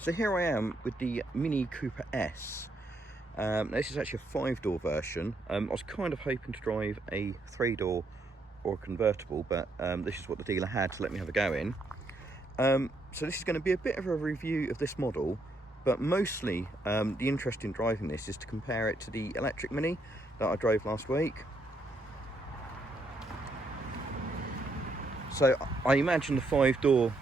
So here I am with the Mini Cooper S. This is actually a 5-door version. I was kind of hoping to drive a 3-door or a convertible, but this is what the dealer had to let me have a go in. So this is going to be a bit of a review of this model, but mostly the interest in driving this is to compare it to the electric Mini that I drove last week. So I imagine the 5-door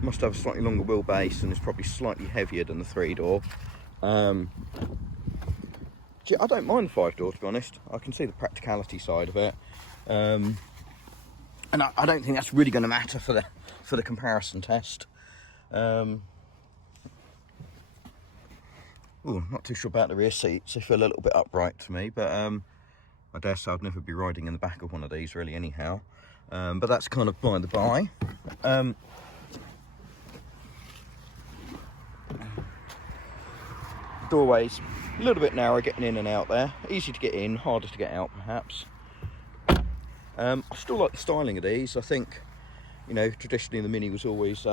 must have a slightly longer wheelbase and is probably slightly heavier than the 3-door. I don't mind the 5-door, to be honest. I can see the practicality side of it, and I don't think that's really going to matter for the comparison test. Ooh, not too sure about the rear seats. They feel a little bit upright to me, but I dare say I'd never be riding in the back of one of these really anyhow. But that's kind of by the by. Doorways a little bit narrow getting in and out there, easy to get in, harder to get out perhaps. I still like the styling of these. I think, you know, traditionally the Mini was always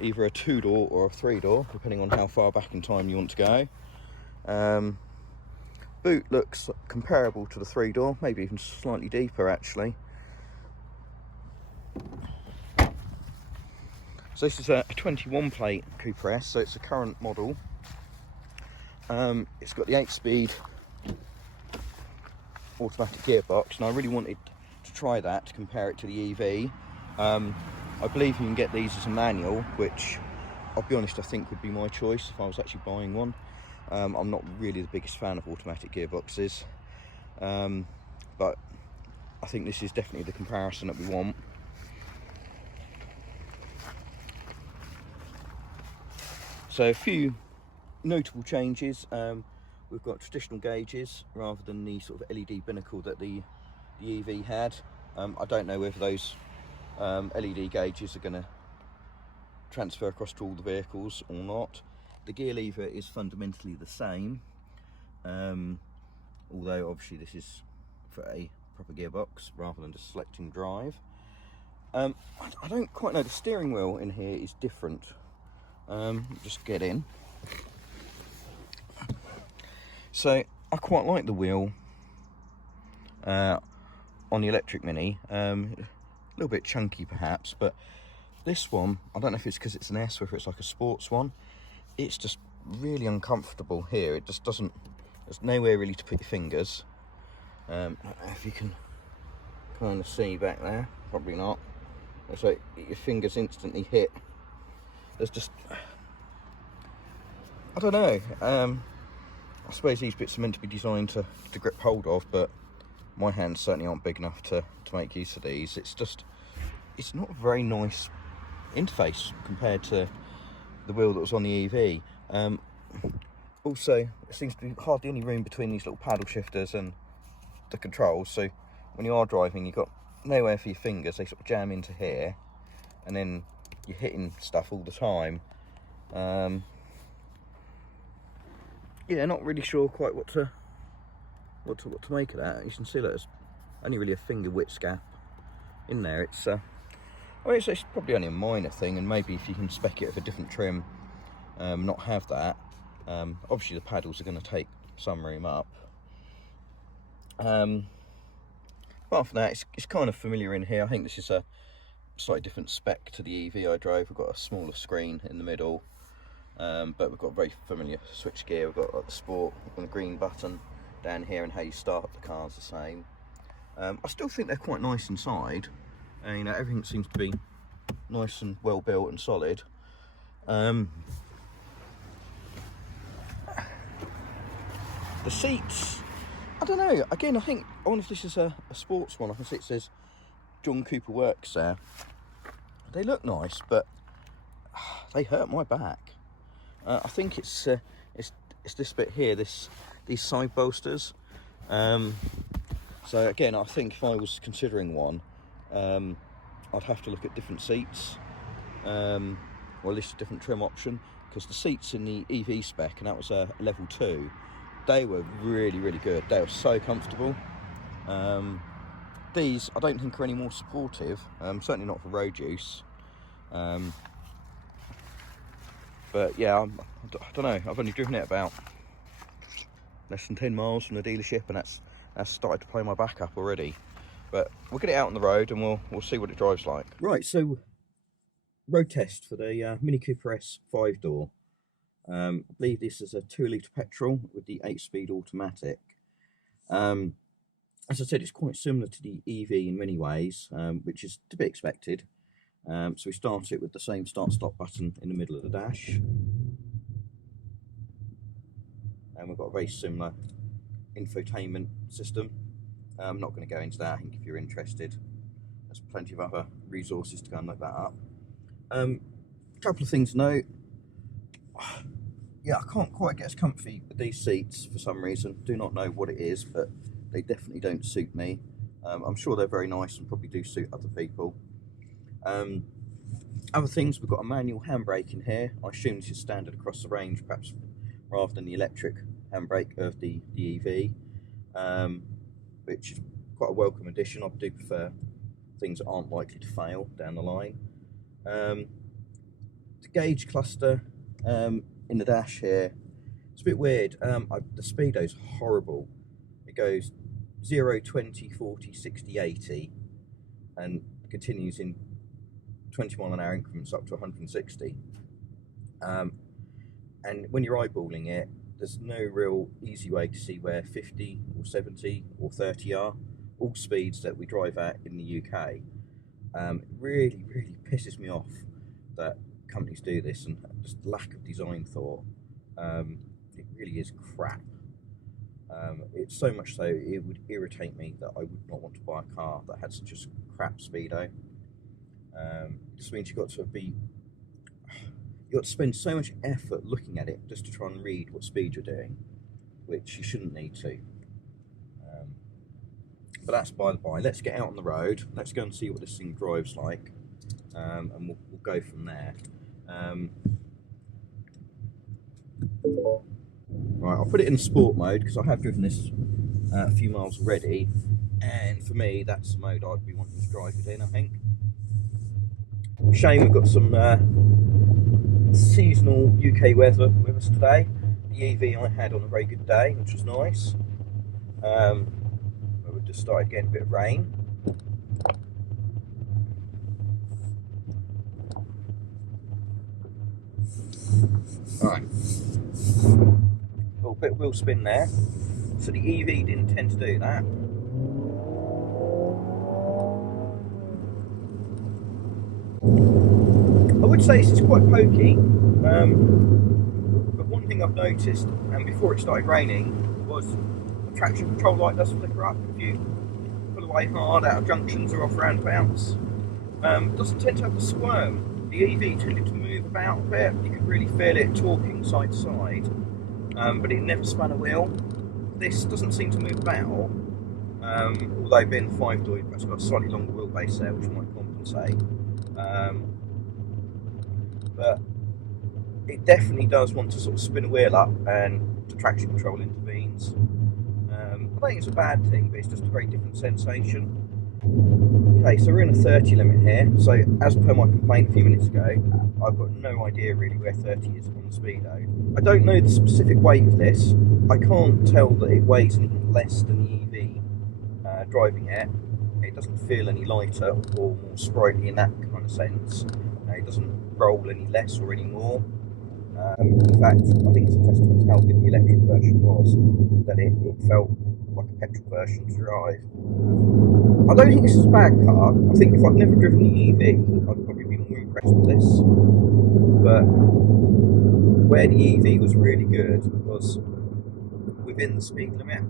either a 2-door or a 3-door, depending on how far back in time you want to go. Boot looks comparable to the 3-door, maybe even slightly deeper actually. So this is a 21 plate Cooper S, so it's a current model. It's got the 8-speed automatic gearbox, and I really wanted to try that to compare it to the EV. I believe you can get these as a manual, which I'll be honest, I think would be my choice if I was actually buying one. I'm not really the biggest fan of automatic gearboxes, but I think this is definitely the comparison that we want. So a few notable changes. We've got traditional gauges rather than the sort of LED binnacle that the EV had. I don't know whether those LED gauges are going to transfer across to all the vehicles or not. The gear lever is fundamentally the same, although obviously this is for a proper gearbox rather than just selecting drive. I don't quite know, the steering wheel in here is different. Just get in. So I quite like the wheel on the electric Mini. A little bit chunky perhaps, but this one, I don't know if it's because it's an S or if it's like a sports one, it's just really uncomfortable here. It just doesn't, there's nowhere really to put your fingers. I don't know if you can kind of see back there, probably not. So your fingers instantly hit. There's just, I don't know. I suppose these bits are meant to be designed to grip hold of, but my hands certainly aren't big enough to make use of these. It's just, it's not a very nice interface compared to the wheel that was on the EV. Also, there seems to be hardly any room between these little paddle shifters and the controls, so when you are driving you've got nowhere for your fingers. They sort of jam into here and then you're hitting stuff all the time. Yeah, not really sure quite what to make of that. You can see that there's only really a finger width gap in there. It's I mean, it's probably only a minor thing, and maybe if you can spec it with a different trim, not have that. Obviously the paddles are going to take some room up. Apart from that, it's kind of familiar in here. I think this is a slightly different spec to the EV I drove. We've got a smaller screen in the middle. But we've got a very familiar switch gear. We've got like the sport and the green button down here, and how you start up the car's the same. I still think they're quite nice inside. You know, everything seems to be nice and well built and solid. The seats, I don't know. Again, I wonder if this is a sports one. I can see it says John Cooper Works there. They look nice, but they hurt my back. I think it's this bit here, these side bolsters. So again, I think if I was considering one, I'd have to look at different seats, or at least a different trim option, because the seats in the EV spec, and that was a level 2, they were really, really good. They were so comfortable. These I don't think are any more supportive, certainly not for road use. But yeah, I don't know, I've only driven it about less than 10 miles from the dealership, and that's started to play my back up already. But we'll get it out on the road and we'll see what it drives like. Right, so road test for the Mini Cooper S 5-door. I believe this is a 2-litre petrol with the 8-speed automatic. As I said, it's quite similar to the EV in many ways, which is to be expected. So we start it with the same start-stop button in the middle of the dash. And we've got a very similar infotainment system. I'm not going to go into that. I think if you're interested, there's plenty of other resources to go and look that up. A couple of things to note. Yeah, I can't quite get as comfy with these seats for some reason. Do not know what it is, but they definitely don't suit me. I'm sure they're very nice and probably do suit other people. Other things, we've got a manual handbrake in here. I assume this is standard across the range, perhaps rather than the electric handbrake of the EV, which is quite a welcome addition. I do prefer things that aren't likely to fail down the line. The gauge cluster in the dash here, it's a bit weird. The speedo's horrible. It goes 0, 20, 40, 60, 80 and continues in 20-mile-an-hour increments up to 160. And when you're eyeballing it, there's no real easy way to see where 50 or 70 or 30 are. All speeds that we drive at in the UK. It really, really pisses me off that companies do this, and just lack of design thought. It really is crap. It's so much so it would irritate me that I would not want to buy a car that had such a crap speedo. It just means you've got to spend so much effort looking at it just to try and read what speed you're doing, which you shouldn't need to. But that's by the by. Let's get out on the road. Let's go and see what this thing drives like, and we'll go from there. Right, I'll put it in sport mode because I have driven this a few miles already, and for me that's the mode I'd be wanting to drive it in, I think. Shame we've got some seasonal UK weather with us today. The EV I had on a very good day, which was nice. But we've just started getting a bit of rain. Alright. A bit of wheel spin there. So the EV didn't tend to do that. I would say this is quite pokey, but one thing I've noticed, and before it started raining, was the traction control light does flicker up if you pull away hard out of junctions or off roundabouts. It doesn't tend to have a squirm. The EV tended to move about a bit. You could really feel it torquing side to side, but it never spun a wheel. This doesn't seem to move about, although being 5-door, it's got a slightly longer wheelbase there, which might compensate. But it definitely does want to sort of spin a wheel up, and the traction control intervenes. I don't think it's a bad thing, but it's just a very different sensation. Okay, so we're in a 30 limit here. So as per my complaint a few minutes ago, I've got no idea really where 30 is on the speedo. I don't know the specific weight of this. I can't tell that it weighs anything less than the EV driving it. It doesn't feel any lighter or more sprightly in that kind of sense. It doesn't roll any less or any more. In fact, I think it's a testament to how good the electric version was, that it felt like a petrol version to drive. I don't think this is a bad car. I think if I'd never driven the EV, I'd probably be more impressed with this. But where the EV was really good was within the speed limit.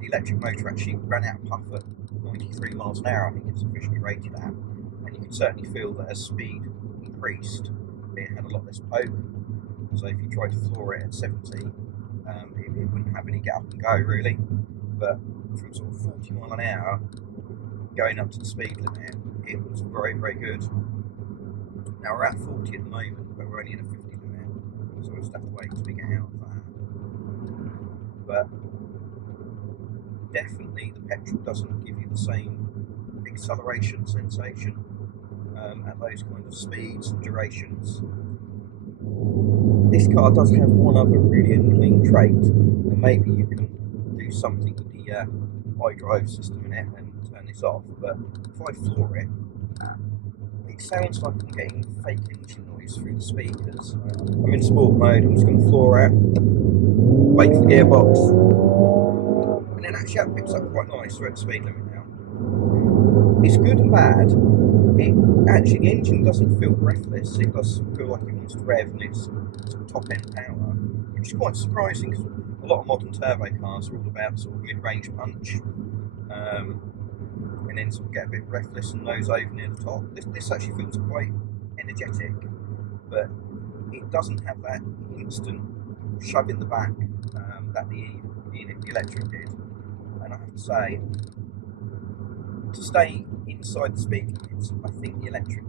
The electric motor actually ran out of puff at 93 miles an hour, I think it's officially rated at. And you could certainly feel that as speed increased, it had a lot less poke. So if you tried to floor it at 70, it wouldn't have any get up and go really. But from sort of 40 mile an hour going up to the speed limit, it was very, very good. Now we're at 40 at the moment, but we're only in a 50 limit, so we'll just have to wait until we get out of that. But definitely the petrol doesn't give you the same acceleration sensation at those kind of speeds and durations. This car does have one other really annoying trait, and maybe you can do something with the iDrive system in it and turn this off, but if I floor it, it sounds like I'm getting fake engine noise through the speakers. I'm in sport mode, I'm just going to floor it, wait for the gearbox, and then actually that picks up quite nice. We're at the speed limit now. It's good and bad. Actually, the engine doesn't feel breathless. It does feel like it wants to rev, and it's sort of top end power, which is quite surprising because a lot of modern turbo cars are all about sort of mid-range punch, and then sort of get a bit breathless and nose over near the top. This actually feels quite energetic, but it doesn't have that instant shove in the back that the electric did. And I have to say, to stay inside the speed limits, I think the electric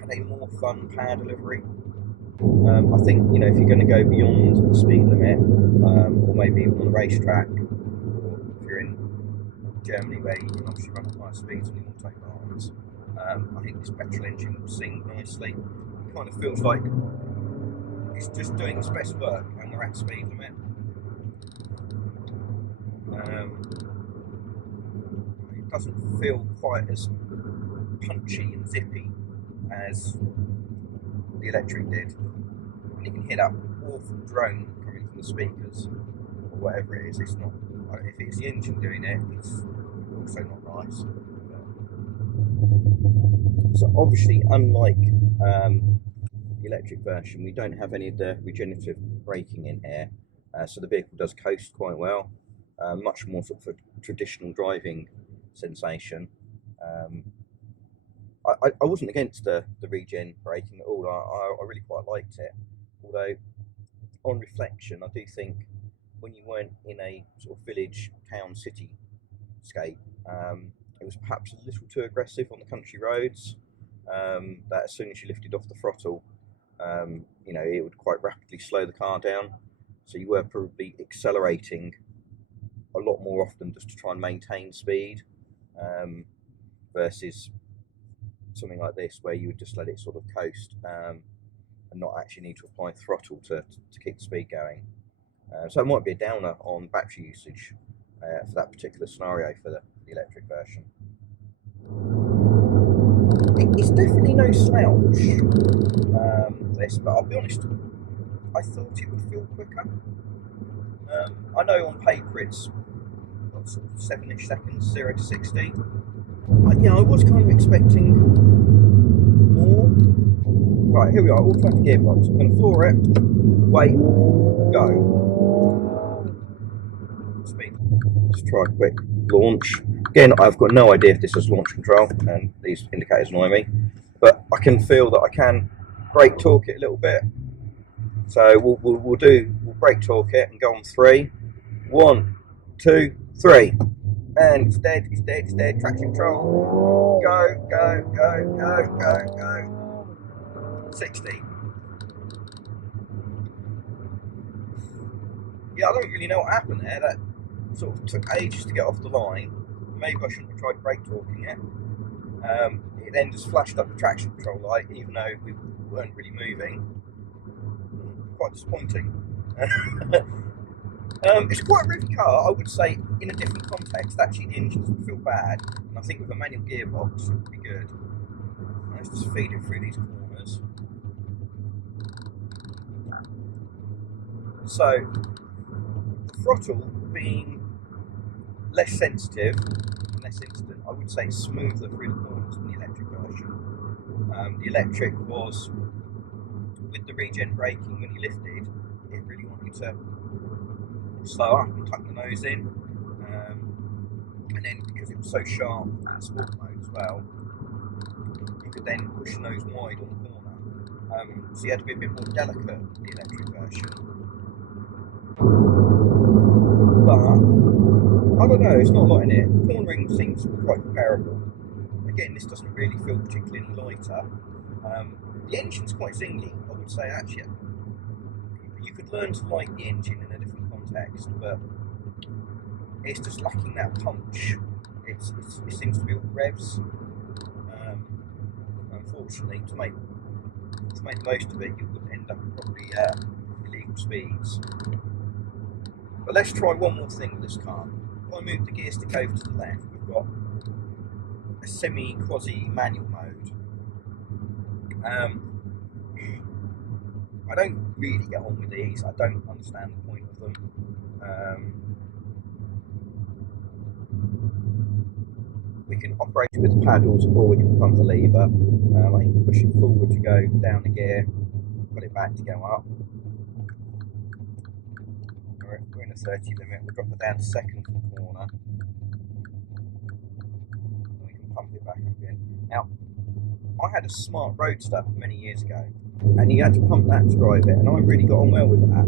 had a more fun power delivery. I think, you know, if you're going to go beyond the speed limit, or maybe even on a racetrack, or if you're in Germany where you can obviously run at higher speeds and you want to take lines, I think this petrol engine will sing nicely. It kind of feels like it's just doing its best work and we're at speed limit. It doesn't feel quite as punchy and zippy as the electric did. And you can hear that awful drone coming from the speakers, or whatever it is. It's not, if it's the engine doing it, it's also not nice. So obviously, unlike the electric version, we don't have any of the regenerative braking in here, so the vehicle does coast quite well. Much more sort of a traditional driving sensation. I wasn't against the regen braking at all. I really quite liked it, although on reflection I do think when you weren't in a sort of village, town, city scape, it was perhaps a little too aggressive on the country roads, that as soon as you lifted off the throttle, you know, it would quite rapidly slow the car down, so you were probably accelerating a lot more often just to try and maintain speed, versus something like this where you would just let it sort of coast, and not actually need to apply throttle to keep the speed going. So it might be a downer on battery usage for that particular scenario for the electric version. It's definitely no slouch, this, but I'll be honest, I thought it would feel quicker. I know on paper it's sort of 7-ish seconds, 0 to 60. Yeah, I was kind of expecting more. Right, here we are, automatic gearbox. I'm going to floor it, wait, go. Speed. Let's try a quick launch. Again, I've got no idea if this is launch control, and these indicators annoy me, but I can feel that I can brake torque it a little bit. So we'll brake torque it and go on 3. 1, 2, 3. And it's dead, it's dead, it's dead. Traction control. Go, go, go, go, go, go. 60. Yeah, I don't really know what happened there. That sort of took ages to get off the line. Maybe I shouldn't have tried brake torquing it. It then just flashed up the traction control light, even though we weren't really moving. Quite disappointing. It's quite a roomy car. I would say in a different context, actually the engine doesn't feel bad, and I think with a manual gearbox it would be good. Let's just feed it through these corners. So the throttle being less sensitive and less instant, I would say it's smoother through the corners than the electric version. The electric was, with the regen braking, when you lifted, it really wanted you to slow up and tuck the nose in, and then because it was so sharp at sport mode as well, you could then push the nose wide on the corner, so you had to be a bit more delicate with the electric version. But I don't know, it's not a lot in it. The cornering seems quite comparable. Again, this doesn't really feel particularly lighter. The engine's quite zingy, I would say. Actually, you could learn to like the engine in a different context, but it's just lacking that punch. It seems to be all revs. Unfortunately, to make make the most of it, you would end up at probably illegal speeds. But let's try one more thing with this car. If I move the gear stick over to the left, we've got a semi-quasi manual mode. I don't really get on with these. I don't understand the point of them. We can operate with the paddles, or we can pump the lever. I can push it forward to go down the gear, put it back to go up. We're in a 30 limit. We'll drop it down to second for the corner. We can pump it back up again. Now, I had a smart Roadster many years ago, and you had to pump that to drive it, and I really got on well with that.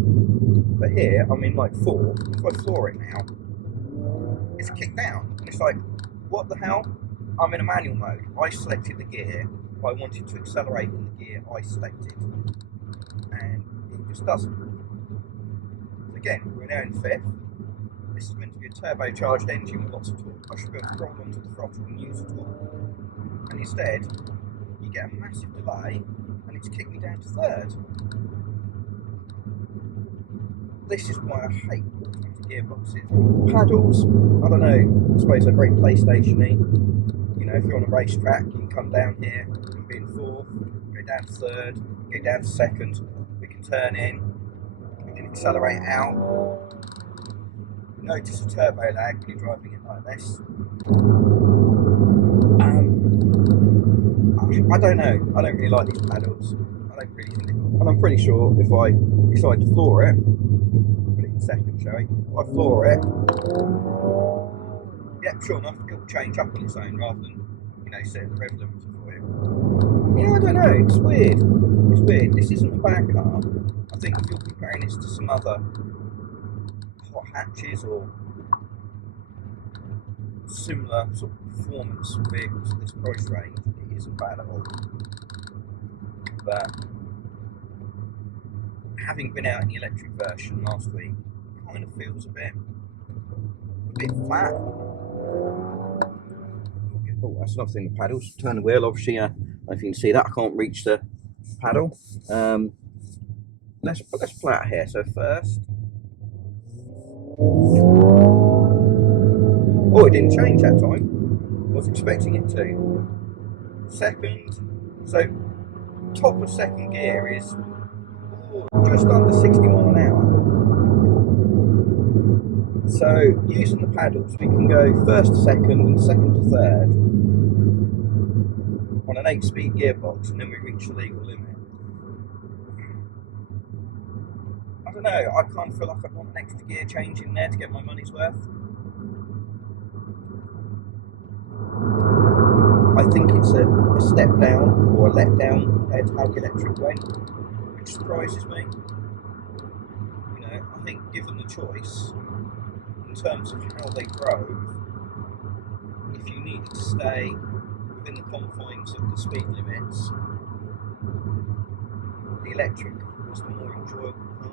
But here, I'm in like 4. If I floor it now, it's kicked down. And it's like, what the hell? I'm in a manual mode. I selected the gear. I wanted to accelerate in the gear I selected, and it just doesn't. So again, we're now in 5th. This is meant to be a turbocharged engine with lots of torque. I should be able to roll onto the throttle and use the torque. And instead, you get a massive delay, and it's kicked me down to 3rd. This is why I hate automatic gearboxes. Paddles, I don't know, I suppose they're very PlayStation-y. You know, if you're on a racetrack, you can come down here, you can be in 4th, go down to 3rd, go down to 2nd, we can turn in, we can accelerate out. You notice a turbo lag when you're driving it like this. I don't know, I don't really like these paddles. I don't really think they're good. And I'm pretty sure if I decide to floor it, put it in second, shall we? If I floor it, yeah, sure enough, it will change up on its own rather than, you know, set the rev limiter for you. Yeah, I don't know, it's weird. It's weird. This isn't a bad car. I think if you're comparing this to some other hot hatches or similar sort of performance vehicles at this price range, it isn't bad at all. But having been out in the electric version last week, it kind of feels a bit flat. Oh, that's another thing, the paddles. Turn the wheel, obviously, I don't know if you can see that, I can't reach the paddle. Let's play out here. So first, oh, it didn't change that time. I was expecting it to. Second, so top of second gear is just under 60 mile an hour. So using the paddles, we can go first to second and second to third on an 8-speed gearbox, and then we reach the legal limit. I don't know, I kind of feel like I'd want an extra gear change in there to get my money's worth. I think it's a step down or a let down compared to how the electric went, which surprises me. You know, I think given the choice in terms of how they drove, if you needed to stay within the confines of the speed limits, the electric was the more enjoyable